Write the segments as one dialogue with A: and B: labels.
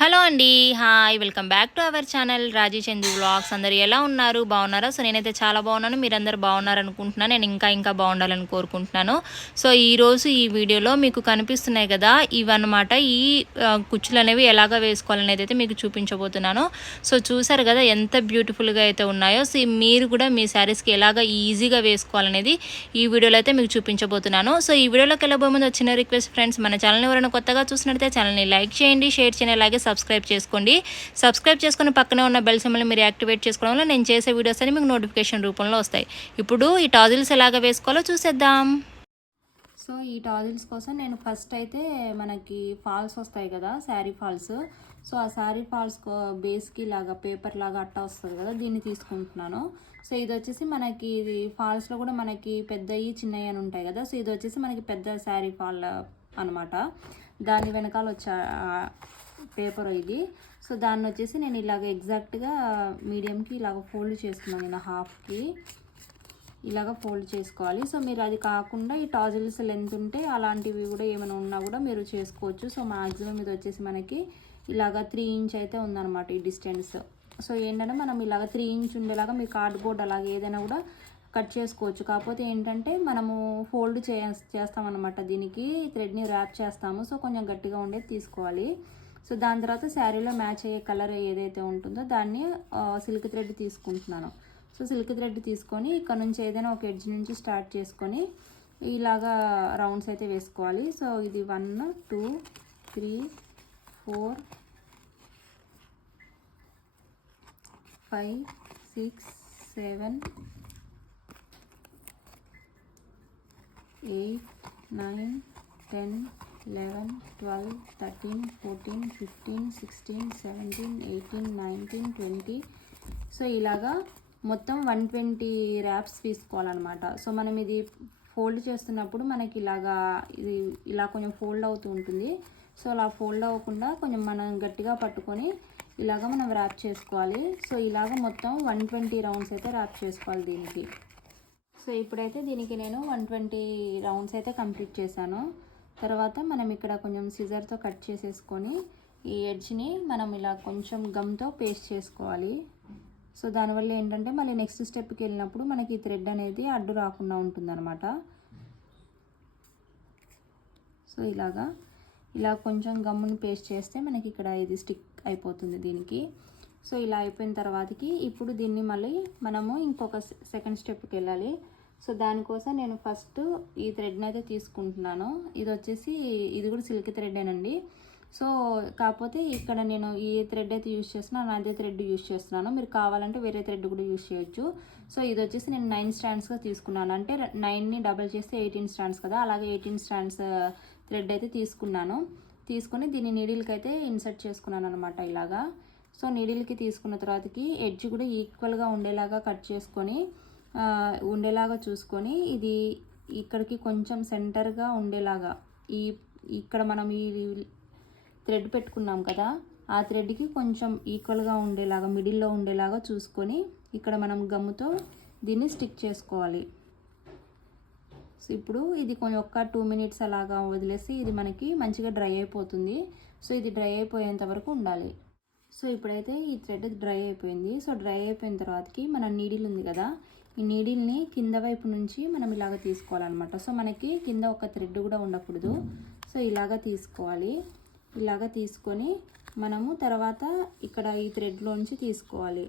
A: Hello అండి hi welcome back to our channel Raji Chandu vlogs. అందరు ఎలా ఉన్నారు? బాగున్నారా? సో నేనైతే చాలా బాగున్నాను. మీరందరూ బాగున్నారు అనుకుంటున్నాను నేను ఇంకా ఇంకా బాగుండాలని కోరుకుంటున్నాను. సో ఈరోజు ఈ వీడియోలో మీకు కనిపిస్తున్నాయి కదా ఇవన్నమాట. ఈ కుచ్చులు అనేవి ఎలాగ వేసుకోవాలనేది అయితే మీకు చూపించబోతున్నాను. సో చూసారు కదా ఎంత బ్యూటిఫుల్గా అయితే ఉన్నాయో. సో మీరు కూడా మీ శారీస్కి ఎలాగ ఈజీగా వేసుకోవాలనేది ఈ వీడియోలో అయితే మీకు చూపించబోతున్నాను. సో ఈ వీడియోలోకి వెళ్ళబోయే ముందు వచ్చిన రిక్వెస్ట్ ఫ్రెండ్స్ మన ఛానల్ ఎవరైనా కొత్తగా చూసినట్లయితే ఛానల్ని లైక్ చేయండి షేర్ చేయండి అలాగే సబ్స్క్రైబ్ చేసుకోండి. సబ్స్క్రైబ్ చేసుకుని పక్కనే ఉన్న బెల్ సింబల్ని మీరు యాక్టివేట్ చేసుకోవడం వల్ల నేను చేసే వీడియోస్ అని మీకు నోటిఫికేషన్ రూపంలో వస్తాయి. ఇప్పుడు ఈ టాజిల్స్ ఎలాగ వేసుకోవాలో చూసేద్దాం. సో ఈ టాజిల్స్ కోసం నేను ఫస్ట్ అయితే మనకి ఫాల్స్ వస్తాయి కదా శారీ ఫాల్స్. సో ఆ శారీ ఫాల్స్ బేస్కి లాగా పేపర్ లాగా అట్ట వస్తుంది కదా దీన్ని తీసుకుంటున్నాను. సో ఇది వచ్చేసి మనకి ఇది ఫాల్స్లో కూడా మనకి పెద్దవి చిన్నవి అని ఉంటాయి కదా సో ఇది వచ్చేసి మనకి పెద్ద శారీ ఫాల్ అనమాట దాని వెనకాల వచ్చే పేపర్ ఇది. సో దాన్ని వచ్చేసి నేను ఇలాగ ఎగ్జాక్ట్గా మీడియంకి ఇలాగ ఫోల్డ్ చేసుకున్నాను నేను హాఫ్కి. ఇలాగ ఫోల్డ్ చేసుకోవాలి. సో మీరు అది కాకుండా ఈ టాజిల్స్ లెంత్ ఉంటే అలాంటివి కూడా ఏమైనా ఉన్నా కూడా మీరు చేసుకోవచ్చు. సో మ్యాక్సిమం ఇది వచ్చేసి మనకి ఇలాగ త్రీ ఇంచ్ అయితే ఉందన్నమాట ఈ డిస్టెన్స్. సో ఏంటంటే మనం ఇలాగ త్రీ ఇంచ్ ఉండేలాగా మీ కార్డ్బోర్డ్ అలాగే ఏదైనా కూడా కట్ చేసుకోవచ్చు. కాకపోతే ఏంటంటే మనము ఫోల్డ్ చే చేస్తామన్నమాట దీనికి. థ్రెడ్ని ర్యాప్ చేస్తాము. సో కొంచెం గట్టిగా ఉండేది తీసుకోవాలి. సో దాని తర్వాత శారీలో మ్యాచ్ అయ్యే కలర్ ఏదైతే ఉంటుందో దాన్ని సిల్క్ థ్రెడ్ తీసుకుంటున్నాను. సో సిల్క్ థ్రెడ్ తీసుకొని ఇక్కడ నుంచి ఏదైనా ఒక ఎడ్జ్ నుంచి స్టార్ట్ చేసుకొని ఇలాగా రౌండ్స్ అయితే వేసుకోవాలి. సో ఇది one two three four five six seven eight nine ten eleven twelve thirteen fourteen fifteen sixteen seventeen eighteen nineteen twenty so ఇలాగా మొత్తం వన్ ట్వంటీ ర్యాప్స్ తీసుకోవాలన్నమాట. సో మనం ఇది ఫోల్డ్ చేస్తున్నప్పుడు మనకి ఇలాగా ఇది ఇలా కొంచెం ఫోల్డ్ అవుతూ ఉంటుంది. సో అలా ఫోల్డ్ అవ్వకుండా కొంచెం మనం గట్టిగా పట్టుకొని ఇలాగ మనం ర్యాప్ చేసుకోవాలి. సో ఇలాగ మొత్తం వన్ ట్వంటీ రౌండ్స్ అయితే ర్యాప్ చేసుకోవాలి దీనికి. సో ఇప్పుడైతే దీనికి నేను వన్ ట్వంటీ రౌండ్స్ అయితే కంప్లీట్ చేశాను. తర్వాత మనం ఇక్కడ కొంచెం సిజర్తో కట్ చేసేసుకొని ఈ ఎడ్జ్ని మనం ఇలా కొంచెం గమ్తో పేస్ట్ చేసుకోవాలి. సో దానివల్ల ఏంటంటే మళ్ళీ నెక్స్ట్ స్టెప్కి వెళ్ళినప్పుడు మనకి ఈ థ్రెడ్ అనేది అడ్డు రాకుండా ఉంటుందన్నమాట. సో ఇలాగా ఇలా కొంచెం గమ్ముని పేస్ట్ చేస్తే మనకి ఇక్కడ ఇది స్టిక్ అయిపోతుంది దీనికి. సో ఇలా అయిపోయిన తర్వాతకి ఇప్పుడు దీన్ని మళ్ళీ మనము ఇంకొక సెకండ్ స్టెప్కి వెళ్ళాలి. సో దానికోసం నేను ఫస్ట్ ఈ థ్రెడ్ని అయితే తీసుకుంటున్నాను. ఇది వచ్చేసి ఇది కూడా సిల్క్ థ్రెడ్డేనండి. సో కాకపోతే ఇక్కడ నేను ఈ థ్రెడ్ అయితే యూస్ చేస్తున్నాను అదే థ్రెడ్ యూస్ చేస్తున్నాను. మీరు కావాలంటే వేరే థ్రెడ్ కూడా యూస్ చేయొచ్చు. సో ఇది వచ్చేసి నేను నైన్ స్టాండ్స్గా తీసుకున్నాను. అంటే నైన్ని డబల్ చేస్తే ఎయిటీన్ స్టాండ్స్ కదా అలాగే ఎయిటీన్ స్టాండ్స్ థ్రెడ్ అయితే తీసుకున్నాను. తీసుకొని దీన్ని నీడిల్కి అయితే ఇన్సర్ట్ చేసుకున్నాను అనమాట ఇలాగా. సో నీడిల్కి తీసుకున్న తర్వాతకి ఎడ్జ్ కూడా ఈక్వల్గా ఉండేలాగా కట్ చేసుకొని ఉండేలాగా చూసుకొని ఇది ఇక్కడికి కొంచెం సెంటర్గా ఉండేలాగా. ఈ ఇక్కడ మనం ఈ థ్రెడ్ పెట్టుకున్నాం కదా ఆ థ్రెడ్కి కొంచెం ఈక్వల్గా ఉండేలాగా మిడిల్లో ఉండేలాగా చూసుకొని ఇక్కడ మనం గమ్ముతో దీన్ని స్టిక్ చేసుకోవాలి. సో ఇప్పుడు ఇది కొంచెం ఒక్క టూ మినిట్స్ అలాగా వదిలేసి ఇది మనకి మంచిగా డ్రై అయిపోతుంది. సో ఇది డ్రై అయిపోయేంత వరకు ఉండాలి. సో ఇప్పుడైతే ఈ థ్రెడ్ డ్రై అయిపోయింది. సో డ్రై అయిపోయిన తర్వాతకి మన నీడిల్ ఉంది కదా ఈ నీడిల్ని కింద వైపు నుంచి మనం ఇలాగ తీసుకోవాలన్నమాట. సో మనకి కింద ఒక థ్రెడ్ కూడా ఉండకూడదు. సో ఇలాగ తీసుకోవాలి. ఇలాగ తీసుకొని మనము తర్వాత ఇక్కడ ఈ థ్రెడ్లోంచి తీసుకోవాలి.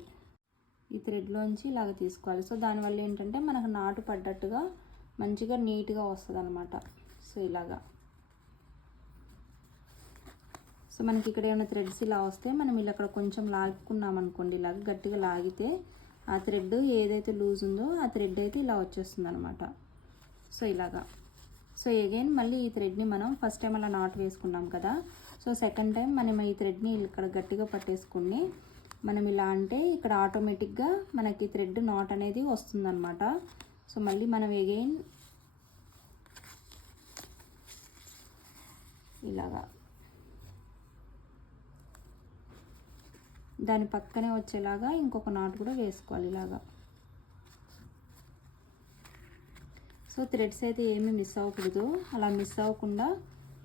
A: ఈ థ్రెడ్లోంచి ఇలాగ తీసుకోవాలి. సో దానివల్ల ఏంటంటే మనకు నాటు పడ్డట్టుగా మంచిగా నీట్గా వస్తుంది అనమాట సో ఇలాగా. సో మనకి ఇక్కడ ఏమైనా థ్రెడ్స్ ఇలా వస్తే మనం ఇలా అక్కడ కొంచెం లాక్కున్నాం అనుకోండి ఇలాగ గట్టిగా లాగితే ఆ థ్రెడ్ ఏదైతే లూజ్ ఉందో ఆ థ్రెడ్ అయితే ఇలా వచ్చేస్తుంది అనమాట సో ఇలాగా. సో అగైన్ మళ్ళీ ఈ థ్రెడ్ని మనం ఫస్ట్ టైం అలా నాట్ వేసుకున్నాం కదా. సో సెకండ్ టైం మనం ఈ థ్రెడ్ని ఇక్కడ గట్టిగా పట్టేసుకుని మనం ఇలా అంటే ఇక్కడ ఆటోమేటిక్గా మనకి థ్రెడ్ నాట్ అనేది వస్తుందన్నమాట. సో మళ్ళీ మనం అగైన్ ఇలాగా. దాని పక్కనే వచ్చేలాగా ఇంకొక నాట్ కూడా వేసుకోవాలి ఇలాగా. సో థ్రెడ్స్ అయితే ఏమీ మిస్ అవ్వకూడదు. అలా మిస్ అవ్వకుండా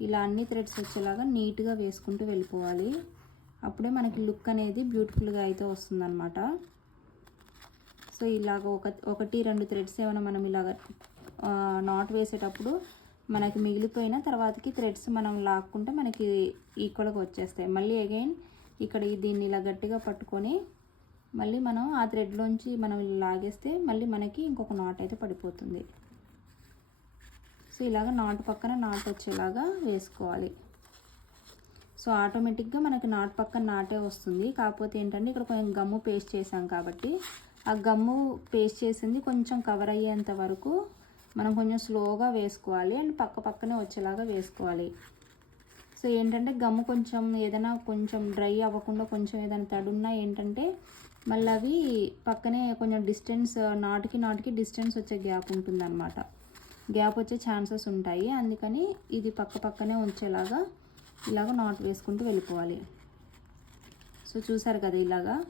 A: ఇలా అన్ని థ్రెడ్స్ వచ్చేలాగా నీట్గా వేసుకుంటూ వెళ్ళిపోవాలి. అప్పుడే మనకి లుక్ అనేది బ్యూటిఫుల్గా అయితే వస్తుందన్నమాట. సో ఇలాగ ఒక ఒకటి రెండు థ్రెడ్స్ ఏమైనా మనం ఇలాగ నాట్ వేసేటప్పుడు మనకి మిగిలిపోయిన తర్వాతకి థ్రెడ్స్ మనం లాక్కుంటే మనకి ఈక్వల్గా వచ్చేస్తాయి. మళ్ళీ అగైన్ ఇక్కడ దీన్ని ఇలా గట్టిగా పట్టుకొని మళ్ళీ మనం ఆ థ్రెడ్లోంచి మనం ఇలా లాగేస్తే మళ్ళీ మనకి ఇంకొక నాట్ అయితే పడిపోతుంది. సో ఇలాగ నాటు పక్కన నాట్ వచ్చేలాగా వేసుకోవాలి. సో ఆటోమేటిక్గా మనకి నాటు పక్కన నాటే వస్తుంది. కాకపోతే ఏంటంటే ఇక్కడ కొంచెం గమ్ము పేస్ట్ చేసాం కాబట్టి ఆ గమ్ము పేస్ట్ చేసింది కొంచెం కవర్ అయ్యేంత వరకు మనం కొంచెం స్లోగా వేసుకోవాలి. అండ్ పక్క పక్కనే వచ్చేలాగా వేసుకోవాలి. సో ఏంటంటే గమ్ము కొంచెం ఏదైనా కొంచెం డ్రై అవ్వకుండా కొంచెం ఏదైనా తడున్నా ఏంటంటే మళ్ళీ అవి పక్కనే కొంచెం డిస్టెన్స్ నాటికి నాటికి డిస్టెన్స్ వచ్చే గ్యాప్ ఉంటుందన్నమాట. గ్యాప్ వచ్చే ఛాన్సెస్ ఉంటాయి. అందుకని ఇది పక్క పక్కనే ఉంచేలాగా ఇలాగ నాట్ వేసుకుంటూ వెళ్ళిపోవాలి. సో చూసారు కదా ఇలాగా.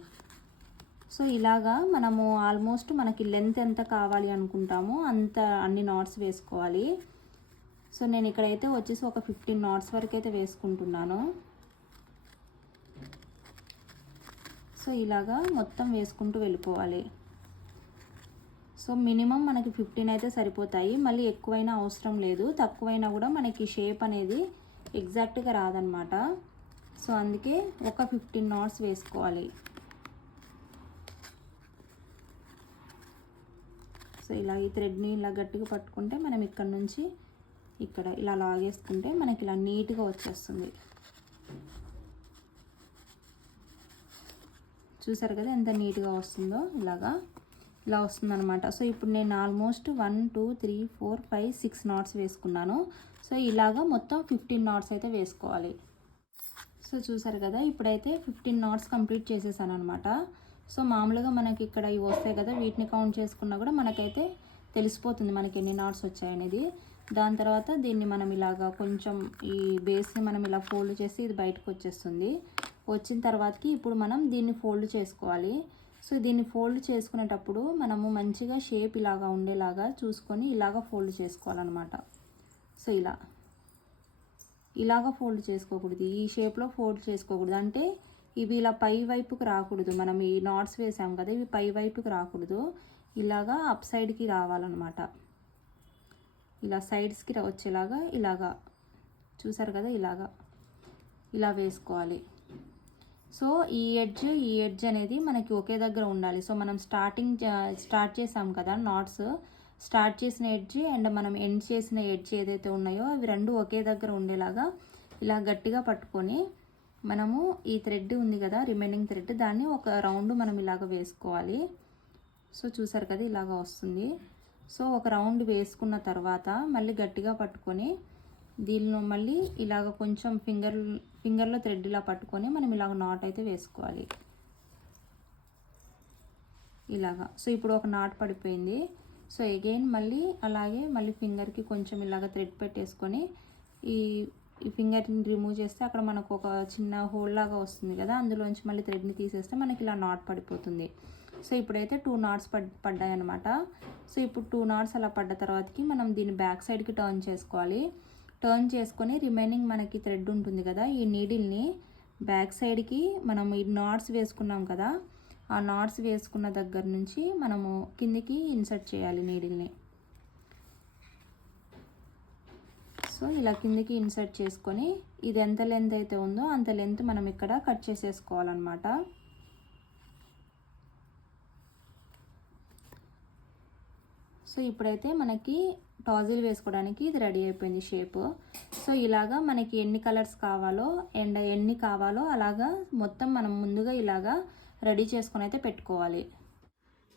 A: సో ఇలాగా మనము ఆల్మోస్ట్ మనకి లెంత్ ఎంత కావాలి అనుకుంటామో అంత అన్ని నాట్స్ వేసుకోవాలి. సో నేను ఇక్కడైతే వచ్చేసి ఒక ఫిఫ్టీన్ నాట్స్ వరకు అయితే వేసుకుంటున్నాను. సో ఇలాగా మొత్తం వేసుకుంటూ వెళ్ళిపోవాలి. సో మినిమం మనకి ఫిఫ్టీన్ అయితే సరిపోతాయి. మళ్ళీ ఎక్కువైనా అవసరం లేదు. తక్కువైనా కూడా మనకి షేప్ అనేది ఎగ్జాక్ట్గా రాదనమాట. సో అందుకే ఒక ఫిఫ్టీన్ నాట్స్ వేసుకోవాలి. సో ఇలా ఈ థ్రెడ్ని ఇలా గట్టిగా పట్టుకుంటే మనం ఇక్కడ నుంచి ఇక్కడ ఇలా లాగేసుకుంటే మనకి ఇలా నీట్గా వచ్చేస్తుంది. చూసారు కదా ఎంత నీట్గా వస్తుందో ఇలాగా ఇలా వస్తుందన్నమాట. సో ఇప్పుడు నేను almost one two three four five six knots వేసుకున్నాను. సో ఇలాగా మొత్తం ఫిఫ్టీన్ నాట్స్ అయితే వేసుకోవాలి. సో చూసారు కదా ఇప్పుడైతే ఫిఫ్టీన్ నాట్స్ కంప్లీట్ చేసేసాను అనమాట సో మామూలుగా మనకి ఇక్కడ ఇవి వస్తాయి కదా వీటిని కౌంట్ చేసుకున్నా కూడా మనకైతే తెలిసిపోతుంది మనకి ఎన్ని నాట్స్ వచ్చాయనేది. దాని తర్వాత దీన్ని మనం ఇలాగా కొంచెం ఈ బేస్ని మనం ఇలా ఫోల్డ్ చేసి ఇది బయటకు వచ్చేస్తుంది. వచ్చిన తర్వాతకి ఇప్పుడు మనం దీన్ని ఫోల్డ్ చేసుకోవాలి. సో దీన్ని ఫోల్డ్ చేసుకునేటప్పుడు మనము మంచిగా షేప్ ఇలాగా ఉండేలాగా చూసుకొని ఇలాగా ఫోల్డ్ చేసుకోవాలన్నమాట. సో ఇలా. ఇలాగ ఫోల్డ్ చేసుకోకూడదు. ఈ షేప్లో ఫోల్డ్ చేసుకోకూడదు. అంటే ఇవి ఇలా పై వైపుకి రాకూడదు. మనం ఈ నాట్స్ వేసాం కదా ఇవి పై వైపుకి రాకూడదు. ఇలాగా అప్ సైడ్కి రావాలన్నమాట. ఇలా సైడ్స్కి వచ్చేలాగా ఇలాగా. చూసారు కదా? ఇలాగా. ఇలా వేసుకోవాలి. సో ఈ ఎడ్జ్ ఈ ఎడ్జ్ అనేది మనకి ఒకే దగ్గర ఉండాలి. సో మనం స్టార్టింగ్ స్టార్ట్ చేసాం కదా నాట్స్ స్టార్ట్ చేసిన ఎడ్జ్ అండ్ మనం ఎండ్ చేసిన ఎడ్జ్ ఏదైతే ఉన్నాయో అవి రెండు ఒకే దగ్గర ఉండేలాగా ఇలా గట్టిగా పట్టుకొని మనము ఈ థ్రెడ్ ఉంది కదా రిమైనింగ్ థ్రెడ్ దాన్ని ఒక రౌండ్ మనం ఇలాగ వేసుకోవాలి. సో చూసారు కదా? ఇలాగ వస్తుంది. సో ఒక రౌండ్ వేసుకున్న తర్వాత మళ్ళీ గట్టిగా పట్టుకొని దీనిలో మళ్ళీ ఇలాగ కొంచెం ఫింగర్ ఫింగర్లో థ్రెడ్ ఇలా పట్టుకొని మనం ఇలాగ నాట్ అయితే వేసుకోవాలి. ఇలాగా. సో ఇప్పుడు ఒక నాట్ పడిపోయింది. సో అగైన్ మళ్ళీ అలాగే మళ్ళీ ఫింగర్కి కొంచెం ఇలాగ థ్రెడ్ పెట్టేసుకొని ఈ ఈ ఫింగర్ని రిమూవ్ చేస్తే అక్కడ మనకు ఒక చిన్న హోల్ లాగా వస్తుంది కదా అందులోంచి మళ్ళీ థ్రెడ్ని తీసేస్తే మనకి ఇలా నాట్ పడిపోతుంది. సో ఇప్పుడైతే టూ నాట్స్ పడ్ పడ్డాయి అనమాట సో ఇప్పుడు టూ నాట్స్ అలా పడ్డ తర్వాతకి మనం దీన్ని బ్యాక్ సైడ్కి టర్న్ చేసుకోవాలి. టర్న్ చేసుకొని రిమైనింగ్ మనకి థ్రెడ్ ఉంటుంది కదా ఈ నీడిల్ని బ్యాక్ సైడ్కి మనం ఈ నాట్స్ వేసుకున్నాం కదా ఆ నాట్స్ వేసుకున్న దగ్గర నుంచి మనము కిందికి ఇన్సర్ట్ చేయాలి నీడిల్ని సో ఇలా కిందికి ఇన్సర్ట్ చేసుకొని ఇది ఎంత లెంత్ అయితే ఉందో అంత లెంత్ మనం ఇక్కడ కట్ చేసేసుకోవాలన్నమాట. సో ఇప్పుడైతే మనకి టాజిల్ వేసుకోవడానికి ఇది రెడీ అయిపోయింది షేప్. సో ఇలాగా మనకి ఎన్ని కలర్స్ కావాలో అండ్ ఎన్ని కావాలో అలాగా మొత్తం మనం ముందుగా ఇలాగా రెడీ చేసుకొని అయితే పెట్టుకోవాలి.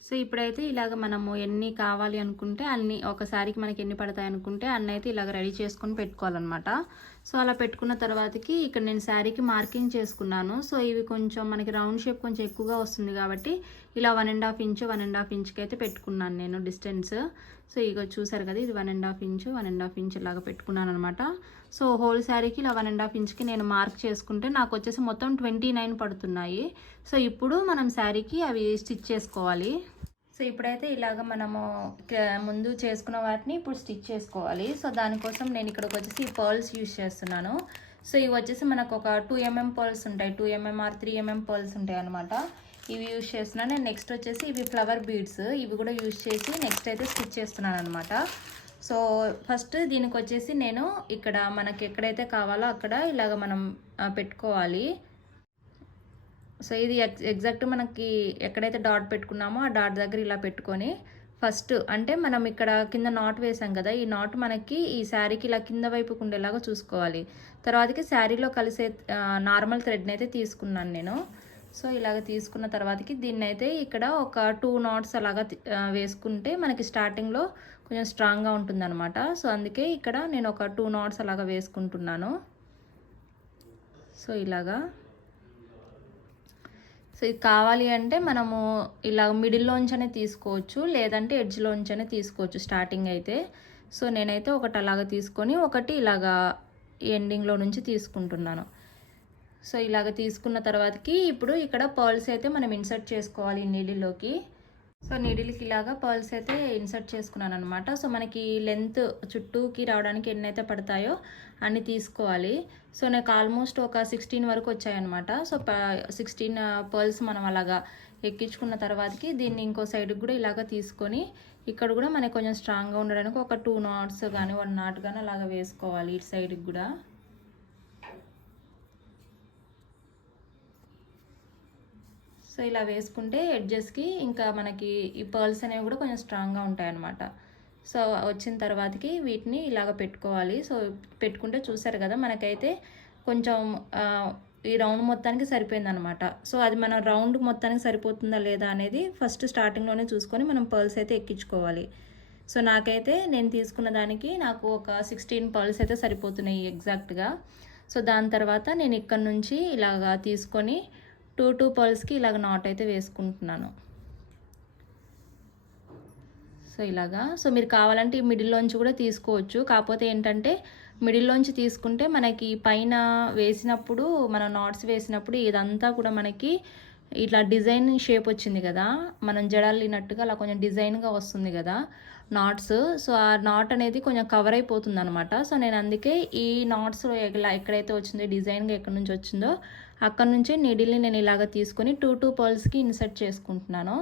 A: సో ఇప్పుడైతే ఇలాగ మనము ఎన్ని కావాలి అనుకుంటే అన్ని ఒకసారికి మనకి ఎన్ని పడతాయి అనుకుంటే అన్ని అయితే ఇలాగ రెడీ చేసుకొని పెట్టుకోవాలన్నమాట. సో అలా పెట్టుకున్న తర్వాతకి ఇక్కడ నేను శారీకి మార్కింగ్ చేసుకున్నాను. సో ఇవి కొంచెం మనకి రౌండ్ షేప్ కొంచెం ఎక్కువగా వస్తుంది కాబట్టి ఇలా one and half inch one and half ఇంచ్కి అయితే పెట్టుకున్నాను నేను డిస్టెన్స్. సో ఇక చూసారు కదా ఇది one and half inch one and half inch ఇలాగ పెట్టుకున్నాను అనమాట సో హోల్ శారీకి ఇలా వన్ అండ్ హాఫ్ ఇంచ్కి నేను మార్క్ చేసుకుంటే నాకు వచ్చేసి మొత్తం ట్వంటీ నైన్ పడుతున్నాయి. సో ఇప్పుడు మనం శారీకి అవి స్టిచ్ చేసుకోవాలి. సో ఇప్పుడైతే ఇలాగ మనము ముందు చేసుకున్న వాటిని ఇప్పుడు స్టిచ్ చేసుకోవాలి. సో దానికోసం నేను ఇక్కడికి వచ్చేసి పర్ల్స్ యూజ్ చేస్తున్నాను. సో ఇవి వచ్చేసి మనకు ఒక టూ ఎంఎం పర్ల్స్ ఉంటాయి. Two mm or three mm pearls ఉంటాయి అనమాట ఇవి యూజ్ చేస్తున్నాను. నేను నెక్స్ట్ వచ్చేసి ఇవి ఫ్లవర్ బీడ్స్. ఇవి కూడా యూజ్ చేసి నెక్స్ట్ అయితే స్టిచ్ చేస్తున్నాను అనమాట సో ఫస్ట్ దీనికి వచ్చేసి నేను ఇక్కడ మనకి ఎక్కడైతే కావాలో అక్కడ ఇలాగ మనం పెట్టుకోవాలి. సో ఇది ఎగ్జాక్ట్ మనకి ఎక్కడైతే డాట్ పెట్టుకున్నామో ఆ డాట్ దగ్గర ఇలా పెట్టుకొని ఫస్ట్ అంటే మనం ఇక్కడ కింద నాట్ వేసాం కదా ఈ నాట్ మనకి ఈ శారీకి ఇలా కింద వైపుకు ఉండేలాగా చూసుకోవాలి. తర్వాతకి శారీలో కలిసే నార్మల్ థ్రెడ్ని అయితే తీసుకున్నాను నేను. సో ఇలాగ తీసుకున్న తర్వాతకి దీన్ని అయితే ఇక్కడ ఒక టూ నాట్స్ అలాగా వేసుకుంటే మనకి స్టార్టింగ్లో కొంచెం స్ట్రాంగ్గా ఉంటుందన్నమాట. సో అందుకే ఇక్కడ నేను ఒక టూ నాట్స్ అలాగా వేసుకుంటున్నాను. సో ఇలాగా సో ఇది కావాలి అంటే మనము ఇలా మిడిల్లోంచనే తీసుకోవచ్చు లేదంటే ఎడ్జ్లోంచనే తీసుకోవచ్చు స్టార్టింగ్ అయితే. సో నేనైతే ఒకటి అలాగ తీసుకొని ఒకటి ఇలాగా ఎండింగ్లో నుంచి తీసుకుంటున్నాను. సో ఇలాగ తీసుకున్న తర్వాతకి ఇప్పుడు ఇక్కడ పర్ల్స్ అయితే మనం ఇన్సర్ట్ చేసుకోవాలి నీడిల్లోకి. సో నీడిల్కి ఇలాగా పర్ల్స్ అయితే ఇన్సర్ట్ చేసుకున్నాను అనమాట సో మనకి లెంత్ చుట్టూకి రావడానికి ఎన్నైతే పడతాయో అన్ని తీసుకోవాలి. సో నాకు ఆల్మోస్ట్ ఒక సిక్స్టీన్ వరకు వచ్చాయన్నమాట. సో సిక్స్టీన్ పర్ల్స్ మనం అలాగా ఎక్కించుకున్న తర్వాతకి దీన్ని ఇంకో సైడ్కి కూడా ఇలాగ తీసుకొని ఇక్కడ కూడా మనకి కొంచెం స్ట్రాంగ్గా ఉండడానికి ఒక టూ నాట్స్ కానీ వన్ నాట్ కానీ అలాగ వేసుకోవాలి ఇటు సైడ్కి కూడా. సో ఇలా వేసుకుంటే ఎడ్జెస్కి ఇంకా మనకి ఈ పర్ల్స్ అనేవి కూడా కొంచెం స్ట్రాంగ్గా ఉంటాయన్నమాట. సో వచ్చిన తర్వాతకి వీటిని ఇలాగ పెట్టుకోవాలి. సో పెట్టుకుంటే చూసారు కదా మనకైతే కొంచెం ఈ రౌండ్ మొత్తానికి సరిపోయింది అనమాట సో అది మన రౌండ్ మొత్తానికి సరిపోతుందా లేదా అనేది ఫస్ట్ స్టార్టింగ్లోనే చూసుకొని మనం పర్ల్స్ అయితే ఎక్కించుకోవాలి. సో నాకైతే నేను తీసుకున్న దానికి నాకు ఒక సిక్స్టీన్ పర్ల్స్ అయితే సరిపోతున్నాయి ఎగ్జాక్ట్గా. సో దాని తర్వాత నేను ఇక్కడ నుంచి ఇలాగా తీసుకొని టూ టూ పర్ల్స్కి ఇలాగ నాట్ అయితే వేసుకుంటున్నాను. సో ఇలాగా. సో మీరు కావాలంటే ఈ మిడిల్లోంచి కూడా తీసుకోవచ్చు. కాకపోతే ఏంటంటే మిడిల్లోంచి తీసుకుంటే మనకి పైన వేసినప్పుడు మనం నాట్స్ వేసినప్పుడు ఇదంతా కూడా మనకి ఇట్లా డిజైన్ షేప్ వచ్చింది కదా. మనం జడలినట్టుగా అలా కొంచెం డిజైన్గా వస్తుంది కదా నాట్స్ సో ఆ నాట్ అనేది కొంచెం కవర్ అయిపోతుంది అనమాట సో నేను అందుకే ఈ నాట్స్ ఇలా ఎక్కడైతే వచ్చిందో డిజైన్గా ఎక్కడి నుంచి వచ్చిందో అక్కడ నుంచే నీడిల్ని నేను ఇలాగ తీసుకొని టూ టూ పర్ల్స్కి ఇన్సర్ట్ చేసుకుంటున్నాను.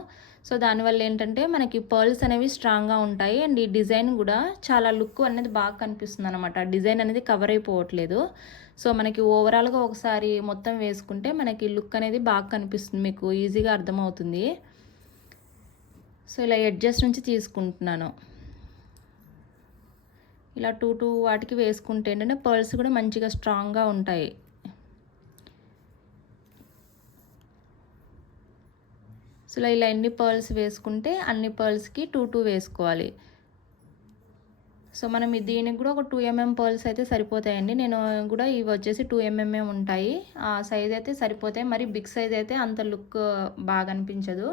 A: సో దానివల్ల ఏంటంటే మనకి పర్ల్స్ అనేవి స్ట్రాంగ్గా ఉంటాయి అండ్ ఈ డిజైన్ కూడా చాలా లుక్ అనేది బాగా కనిపిస్తుంది అనమాట డిజైన్ అనేది కవర్ అయిపోవట్లేదు. సో మనకి ఓవరాల్గా ఒకసారి మొత్తం వేసుకుంటే మనకి లుక్ అనేది బాగా కనిపిస్తుంది. మీకు ఈజీగా అర్థమవుతుంది. సో ఇలా ఎడ్జస్ట్ నుంచి తీసుకుంటున్నాను. ఇలా టూ టూ వాటికి వేసుకుంటే ఏంటంటే పర్ల్స్ కూడా మంచిగా స్ట్రాంగ్గా ఉంటాయి. సో ఇలా ఎన్ని పర్ల్స్ వేసుకుంటే అన్ని పర్ల్స్కి టూ టూ వేసుకోవాలి. సో మనం దీనికి కూడా ఒక టూ ఎంఎం పర్ల్స్ అయితే సరిపోతాయండి. నేను కూడా ఇవి వచ్చేసి టూ ఎంఎంఏ ఉంటాయి. ఆ సైజ్ అయితే సరిపోతాయి. మరి బిగ్ సైజ్ అయితే అంత లుక్ బాగా అనిపించదు.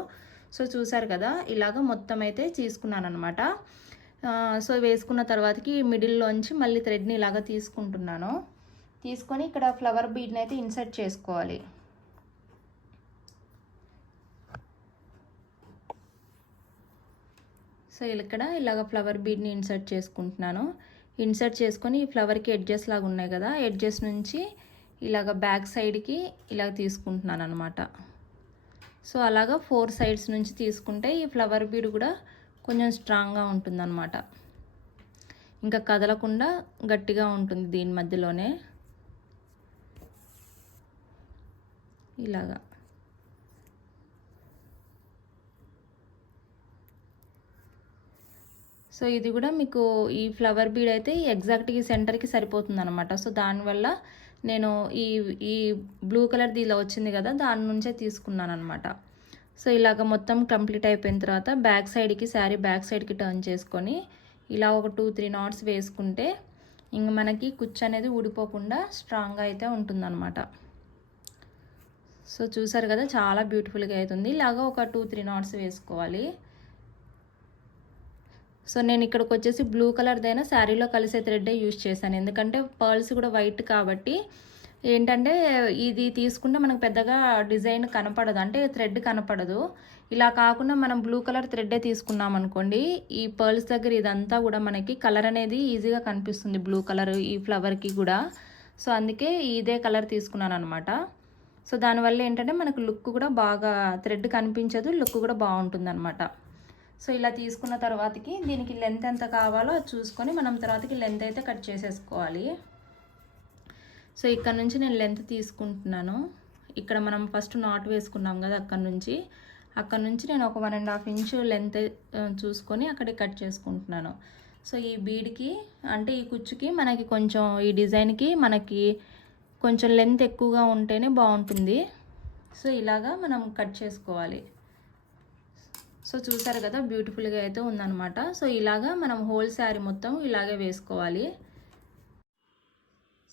A: సో చూసారు కదా ఇలాగ మొత్తం అయితే తీసుకున్నాను అనమాట సో వేసుకున్న తర్వాతకి మిడిల్లోంచి మళ్ళీ థ్రెడ్ని ఇలాగ తీసుకుంటున్నాను. తీసుకొని ఇక్కడ ఫ్లవర్ బీడ్ని అయితే ఇన్సర్ట్ చేసుకోవాలి. సో ఇక్కడ ఇలాగ ఫ్లవర్ బీడ్ని ఇన్సర్ట్ చేసుకుంటున్నాను. ఇన్సర్ట్ చేసుకొని ఈ ఫ్లవర్కి ఎడ్జెస్ లాగా ఉన్నాయి కదా ఎడ్జెస్ నుంచి ఇలాగ బ్యాక్ సైడ్కి ఇలాగ తీసుకుంటున్నాను అనమాట సో అలాగా ఫోర్ సైడ్స్ నుంచి తీసుకుంటే ఈ ఫ్లవర్ బీడ్ కూడా కొంచెం స్ట్రాంగ్గా ఉంటుందన్నమాట. ఇంకా కదలకుండా గట్టిగా ఉంటుంది దీని మధ్యలోనే. ఇలాగా. సో ఇది కూడా మీకు ఈ ఫ్లవర్ బీడ్ అయితే ఎగ్జాక్ట్గా ఈ సెంటర్కి సరిపోతుంది అనమాట సో దానివల్ల నేను ఈ ఈ బ్లూ కలర్ది ఇలా వచ్చింది కదా దాని నుంచే తీసుకున్నాను అనమాట సో ఇలాగ మొత్తం కంప్లీట్ అయిపోయిన తర్వాత బ్యాక్ సైడ్కి శారీ బ్యాక్ సైడ్కి టర్న్ చేసుకొని ఇలా ఒక టూ త్రీ నాట్స్ వేసుకుంటే ఇంక మనకి కుచ్చు అనేది ఊడిపోకుండా స్ట్రాంగ్గా అయితే ఉంటుందన్నమాట. సో చూసారు కదా చాలా బ్యూటిఫుల్గా అవుతుంది ఇలాగ ఒక టూ త్రీ నాట్స్ వేసుకోవాలి. సో నేను ఇక్కడికి వచ్చేసి బ్లూ కలర్దైనా శారీలో కలిసే థ్రెడ్డే యూజ్ చేశాను. ఎందుకంటే పర్ల్స్ కూడా వైట్ కాబట్టి ఏంటంటే ఇది తీసుకుంటే మనకు పెద్దగా డిజైన్ కనపడదు. అంటే థ్రెడ్ కనపడదు. ఇలా కాకుండా మనం బ్లూ కలర్ థ్రెడ్డే తీసుకున్నాం అనుకోండి ఈ పర్ల్స్ దగ్గర ఇదంతా కూడా మనకి కలర్ అనేది ఈజీగా కనిపిస్తుంది. బ్లూ కలర్ ఈ ఫ్లవర్కి కూడా. సో అందుకే ఇదే కలర్ తీసుకున్నాను అనమాట సో దానివల్ల ఏంటంటే మనకు లుక్ కూడా బాగా థ్రెడ్ కనిపించదు లుక్ కూడా బాగుంటుంది అనమాట సో ఇలా తీసుకున్న తర్వాతకి దీనికి లెంత్ ఎంత కావాలో అది చూసుకొని మనం తర్వాతకి లెంత్ అయితే కట్ చేసేసుకోవాలి. సో ఇక్కడ నుంచి నేను లెంత్ తీసుకుంటున్నాను. ఇక్కడ మనం ఫస్ట్ నాట్ వేసుకున్నాం కదా అక్కడ నుంచి. అక్కడ నుంచి నేను ఒక one and half inch length చూసుకొని అక్కడికి కట్ చేసుకుంటున్నాను. సో ఈ బీడ్కి అంటే ఈ కుచ్చుకి మనకి కొంచెం ఈ డిజైన్కి మనకి కొంచెం లెంత్ ఎక్కువగా ఉంటేనే బాగుంటుంది. సో ఇలాగా మనం కట్ చేసుకోవాలి. సో చూసారు కదా బ్యూటిఫుల్గా అయితే ఉందన్నమాట. సో ఇలాగా మనం హోల్ శారీ మొత్తం ఇలాగే వేసుకోవాలి.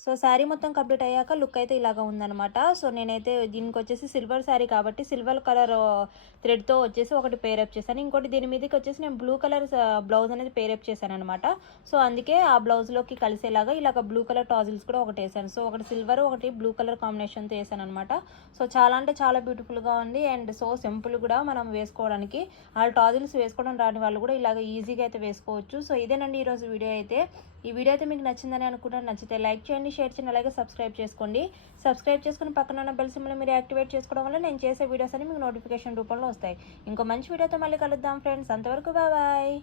A: సో శారీ మొత్తం కంప్లీట్ అయ్యాక లుక్ అయితే ఇలాగ ఉందన్నమాట. సో నేనైతే దీనికి వచ్చేసి సిల్వర్ శారీ కాబట్టి సిల్వర్ కలర్ థ్రెడ్తో వచ్చేసి ఒకటి పేరప్ చేశాను. ఇంకోటి దీని మీదకి వచ్చేసి నేను బ్లూ కలర్ బ్లౌజ్ అనేది పేరప్ చేశాను అనమాట సో అందుకే ఆ బ్లౌజ్లోకి కలిసేలాగా ఇలాగ బ్లూ కలర్ టాజిల్స్ కూడా ఒకటి వేసాను సో ఒకటి సిల్వర్ ఒకటి బ్లూ కలర్ కాంబినేషన్తో వేసాను అనమాట సో చాలా అంటే చాలా బ్యూటిఫుల్గా ఉంది. అండ్ సో సింపుల్ కూడా మనం వేసుకోవడానికి. ఆ టాజిల్స్ వేసుకోవడం రాని వాళ్ళు కూడా ఇలాగ ఈజీగా అయితే వేసుకోవచ్చు. సో ఇదేనండి ఈరోజు వీడియో అయితే. ఈ వీడియో అయితే మీకు నచ్చిందని అనుకుంటున్నాను. నచ్చితే లైక్ చేయండి షేర్ చేయండి అలాగే సబ్స్క్రైబ్ చేసుకోండి. సబ్స్క్రైబ్ చేసుకుని పక్కన ఉన్న బెల్ సిమ్లో మీరు యాక్టివేట్ చేసుకోవడం వల్ల నేను చేసే వీడియోస్ అని మీకు నోటిఫికేషన్ రూపంలో వస్తాయి. ఇంకో మంచి వీడియోతో మళ్ళీ కలుద్దాం ఫ్రెండ్స్. అంతవరకు బాయ్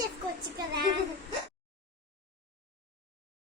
B: చేసుకోవచ్చు కదా